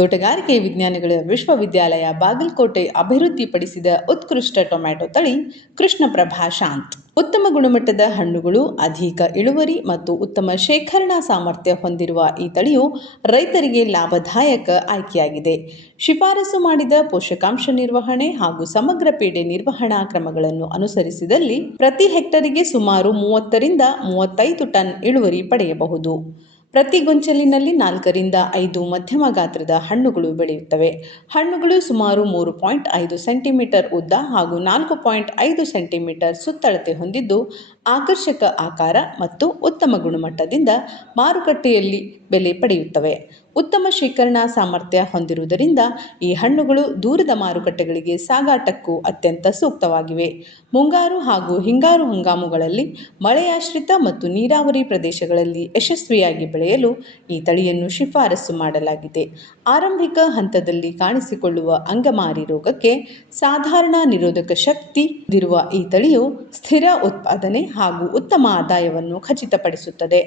ತೋಟಗಾರಿಕೆ ವಿಜ್ಞಾನಗಳ ವಿಶ್ವವಿದ್ಯಾಲಯ ಬಾಗಲಕೋಟೆ ಅಭಿವೃದ್ಧಿಪಡಿಸಿದ ಉತ್ಕೃಷ್ಟ ಟೊಮ್ಯಾಟೊ ತಳಿ ಕೃಷ್ಣಪ್ರಭಾ ಶಾಂತ್. ಉತ್ತಮ ಗುಣಮಟ್ಟದ ಹಣ್ಣುಗಳು, ಅಧಿಕ ಇಳುವರಿ ಮತ್ತು ಉತ್ತಮ ಶೇಖರಣಾ ಸಾಮರ್ಥ್ಯ ಹೊಂದಿರುವ ಈ ತಳಿಯು ರೈತರಿಗೆ ಲಾಭದಾಯಕ ಆಯ್ಕೆಯಾಗಿದೆ. ಶಿಫಾರಸು ಮಾಡಿದ ಪೋಷಕಾಂಶ ನಿರ್ವಹಣೆ ಹಾಗೂ ಸಮಗ್ರ ಪೀಡೆ ನಿರ್ವಹಣಾ ಕ್ರಮಗಳನ್ನು ಅನುಸರಿಸಿದಲ್ಲಿ ಪ್ರತಿ ಹೆಕ್ಟರಿಗೆ ಸುಮಾರು 30 ರಿಂದ 35 ಟನ್ ಇಳುವರಿ ಪಡೆಯಬಹುದು. ಪ್ರತಿ ಗೊಂಚಲಿನಲ್ಲಿ 4 ರಿಂದ 5 ಮಧ್ಯಮ ಗಾತ್ರದ ಹಣ್ಣುಗಳು ಬೆಳೆಯುತ್ತವೆ. ಹಣ್ಣುಗಳು ಸುಮಾರು 3.5 ಸೆಂಟಿಮೀಟರ್ ಉದ್ದ ಹಾಗೂ 4.5 ಸೆಂಟಿಮೀಟರ್ ಸುತ್ತಳತೆ ಹೊಂದಿದ್ದು, ಆಕರ್ಷಕ ಆಕಾರ ಮತ್ತು ಉತ್ತಮ ಗುಣಮಟ್ಟದಿಂದ ಮಾರುಕಟ್ಟೆಯಲ್ಲಿ ಬೆಲೆ ಪಡೆಯುತ್ತವೆ. ಉತ್ತಮ ಶೇಖರಣಾ ಸಾಮರ್ಥ್ಯ ಹೊಂದಿರುವುದರಿಂದ ಈ ಹಣ್ಣುಗಳು ದೂರದ ಮಾರುಕಟ್ಟೆಗಳಿಗೆ ಸಾಗಾಟಕ್ಕೂ ಅತ್ಯಂತ ಸೂಕ್ತವಾಗಿವೆ. ಮುಂಗಾರು ಹಾಗೂ ಹಿಂಗಾರು ಹಂಗಾಮುಗಳಲ್ಲಿ ಮಳೆಯಾಶ್ರಿತ ಮತ್ತು ನೀರಾವರಿ ಪ್ರದೇಶಗಳಲ್ಲಿ ಯಶಸ್ವಿಯಾಗಿ ಬೆಳೆಯಲು ಈ ತಳಿಯನ್ನು ಶಿಫಾರಸು ಮಾಡಲಾಗಿದೆ. ಆರಂಭಿಕ ಹಂತದಲ್ಲಿ ಕಾಣಿಸಿಕೊಳ್ಳುವ ಅಂಗಮಾರಿ ರೋಗಕ್ಕೆ ಸಾಧಾರಣ ನಿರೋಧಕ ಶಕ್ತಿ ಹೊಂದಿರುವ ಈ ತಳಿಯು ಸ್ಥಿರ ಉತ್ಪಾದನೆ ಹಾಗೂ ಉತ್ತಮ ಆದಾಯವನ್ನು ಖಚಿತಪಡಿಸುತ್ತದೆ.